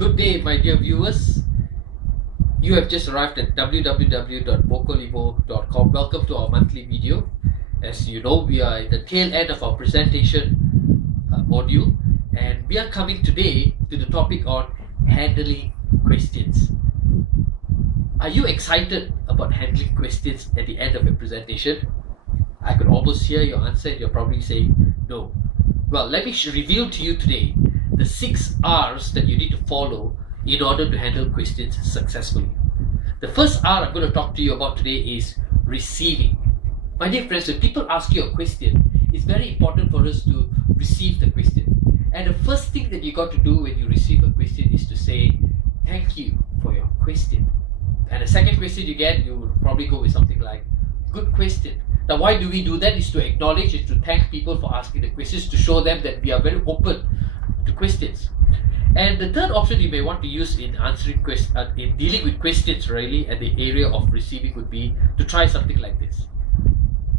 Good day, my dear viewers. You have just arrived at www.bocolivo.com. Welcome to our monthly video. As you know, we are at the tail end of our presentation module, and we are coming today to the topic on handling questions. Are you excited about handling questions at the end of a presentation? I could almost hear your answer, and you're probably saying no. Well, let me reveal to you today the 6 R's that you need to follow in order to handle questions successfully. The first R I'm going to talk to you about today is receiving. My dear friends, when people ask you a question, it's very important for us to receive the question. And the first thing that you got to do when you receive a question is to say, thank you for your question. And the second question you get, you will probably go with something like, good question. Now, why do we do that? Is to acknowledge and to thank people for asking the questions, to show them that we are very open to questions. And the third option you may want to use in answering in dealing with questions really at the area of receiving would be to try something like this.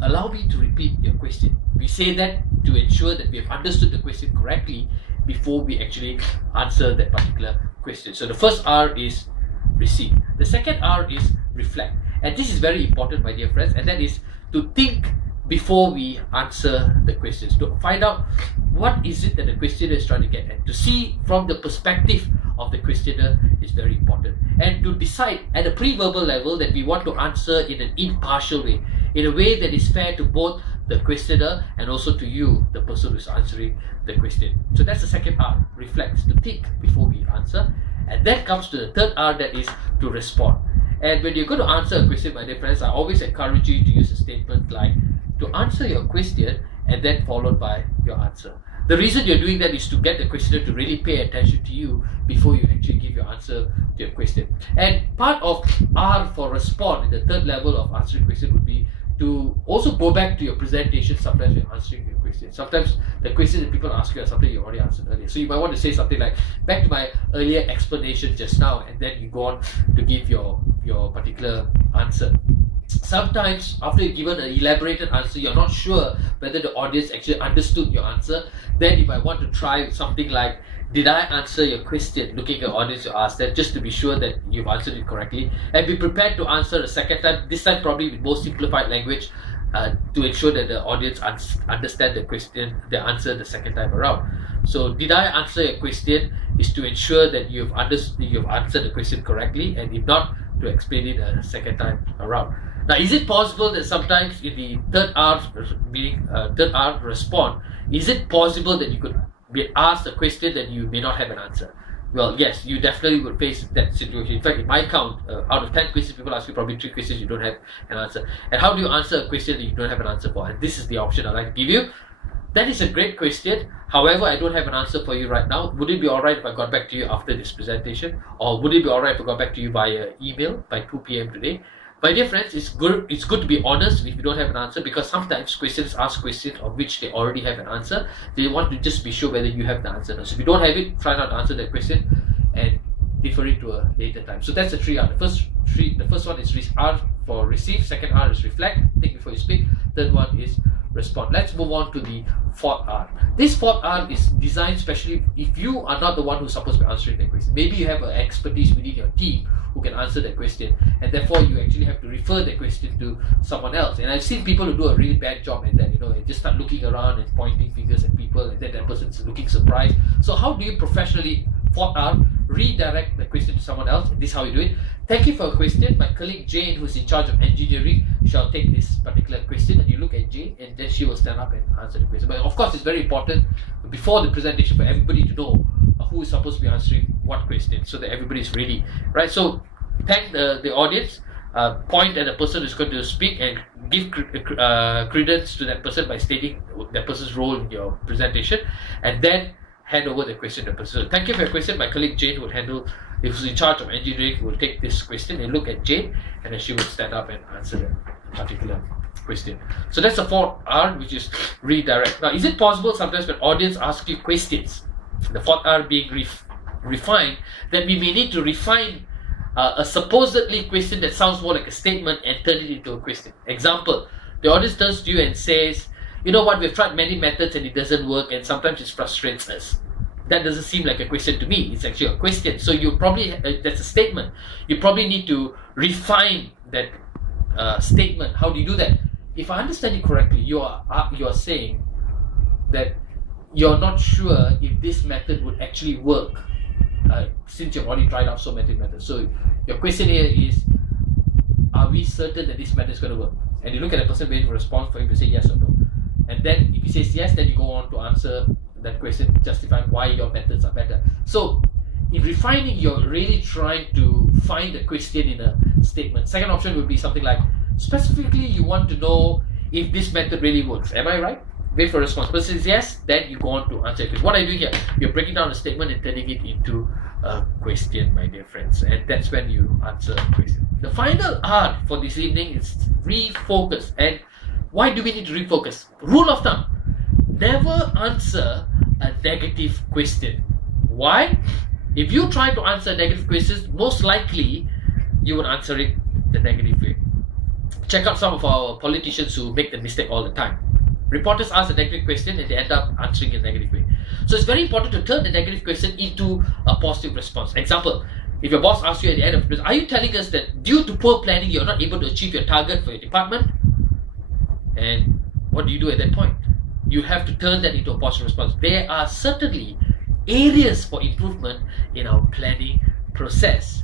Allow me to repeat your question. We say that to ensure that we have understood the question correctly before we actually answer that particular question. So the first R is receive. The second R is reflect. And this is very important, my dear friends, and that is to think before we answer the questions, to find out what is it that the questioner is trying to get at. To see from the perspective of the questioner is very important. And to decide at a pre-verbal level that we want to answer in an impartial way, in a way that is fair to both the questioner and also to you, the person who is answering the question. So that's the second R, reflect, to think before we answer. And then comes to the third R, that is to respond. And when you're going to answer a question, my dear friends, I always encourage you to use a statement like, to answer your question and then followed by your answer. The reason you're doing that is to get the questioner to really pay attention to you before you actually give your answer to your question. And part of R for respond in the third level of answering question would be to also go back to your presentation sometimes when answering your question. Sometimes the questions that people ask you are something you already answered earlier. So you might want to say something like, back to my earlier explanation just now, and then you go on to give your particular answer. Sometimes after you've given an elaborated answer, you're not sure whether the audience actually understood your answer. Then you might want to try something like, did I answer your question? Looking at the audience, you ask that just to be sure that you've answered it correctly. And be prepared to answer a second time, this time probably with more simplified language, to ensure that the audience understand the question, the answer the second time around. So did I answer your question is to ensure that you've answered the question correctly, and if not, to explain it a second time around. Now, is it possible that sometimes in the third R, meaning third R, respond, is it possible that you could be asked a question that you may not have an answer? Well, yes, you definitely would face that situation. In fact, in my count, out of 10 questions people ask you, probably 3 questions you don't have an answer. And how do you answer a question that you don't have an answer for? And this is the option I'd like to give you. That is a great question. However, I don't have an answer for you right now. Would it be alright if I got back to you after this presentation? Or would it be alright if I got back to you via email by 2 p.m. today? My dear friends, it's good to be honest if you don't have an answer, because sometimes questions ask questions of which they already have an answer. They want to just be sure whether you have the answer. So if you don't have it, try not to answer that question and defer it to a later time. So that's the 3 R. The first one is R for receive, second R is reflect, think before you speak, third one is respond. Let's move on to the fourth R. This fourth R is designed specially if you are not the one who's supposed to be answering the question. Maybe you have an expertise within your team who can answer that question, and therefore you actually have to refer the question to someone else. And I've seen people who do a really bad job at that, and just start looking around and pointing fingers at people, and then that person's looking surprised. So how do you professionally, fourth R, redirect the question to someone else? This is how you do it. Thank you for a question. My colleague Jane, who is in charge of engineering, shall take this particular question, and you look at Jane, and then she will stand up and answer the question. But of course, it's very important before the presentation for everybody to know who is supposed to be answering what question, so that everybody is ready, right? So thank the audience, point at the person who's going to speak, and give credence to that person by stating that person's role in your presentation, and then hand over the question to the person. So thank you for your question. My colleague Jane will handle, if she's in charge of engineering, will take this question and look at Jane, and then she will stand up and answer the particular question. So that's the fourth R, which is redirect. Now, is it possible sometimes when audience asks you questions, the fourth R being refined, that we may need to refine a supposedly question that sounds more like a statement and turn it into a question? Example, the audience turns to you and says, you know what, we've tried many methods and it doesn't work, and sometimes it frustrates us. that doesn't seem like a question to me. It's actually a question. So you probably, that's a statement. You probably need to refine that statement. How do you do that? If I understand you correctly, you are saying that you're not sure if this method would actually work, since you've already tried out so many methods. So your question here is, are we certain that this method is going to work? And you look at the person waiting for a response for him to say yes or no. And then if he says yes, then you go on to answer that question, justifying why your methods are better. So in refining, you're really trying to find a question in a statement. Second option would be something like, specifically you want to know if this method really works. Am I right? Wait for a response. Person says yes, then you go on to answer it. What are you doing here? You're breaking down a statement and turning it into a question, my dear friends. And that's when you answer a question. The final R for this evening is refocus. And why do we need to refocus? Rule of thumb: never answer a negative question. Why? If you try to answer negative questions, most likely you would answer it the negative way. Check out some of our politicians who make the mistake all the time. Reporters ask a negative question and they end up answering in a negative way. So it's very important to turn the negative question into a positive response. Example, if your boss asks you at the end of the, are you telling us that due to poor planning you're not able to achieve your target for your department? And what do you do at that point? You have to turn that into a positive response. There are certainly areas for improvement in our planning process.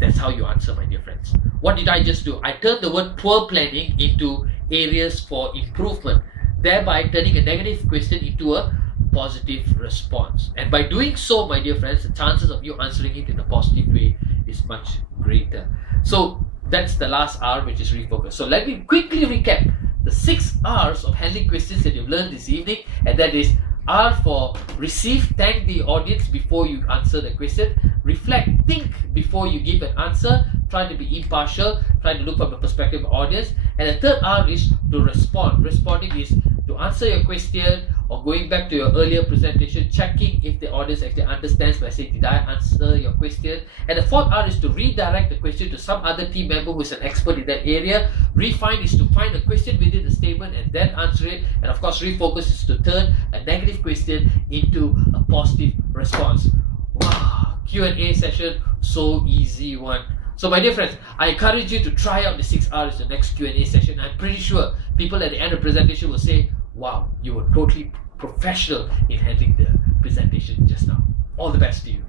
That's how you answer, my dear friends. What did I just do? I turned the word poor planning into areas for improvement, thereby turning a negative question into a positive response. And by doing so, my dear friends, the chances of you answering it in a positive way is much greater. So that's the last R, which is refocus. So let me quickly recap the 6 R's of handling questions that you've learned this evening, and that is R for receive, thank the audience before you answer the question. Reflect, think before you give an answer. Try to be impartial, try to look from the perspective of the audience. And the third R is to respond. Responding is to answer your question, or going back to your earlier presentation, checking if the audience actually understands by saying, did I answer your question? And the fourth R is to redirect the question to some other team member who is an expert in that area. Refine is to find a question within the statement and then answer it. And of course, refocus is to turn a negative question into a positive response. Wow, Q&A session, so easy one. So my dear friends, I encourage you to try out the 6 R's in the next Q&A session. I'm pretty sure people at the end of the presentation will say, wow, you were totally professional in handling the presentation just now. All the best to you.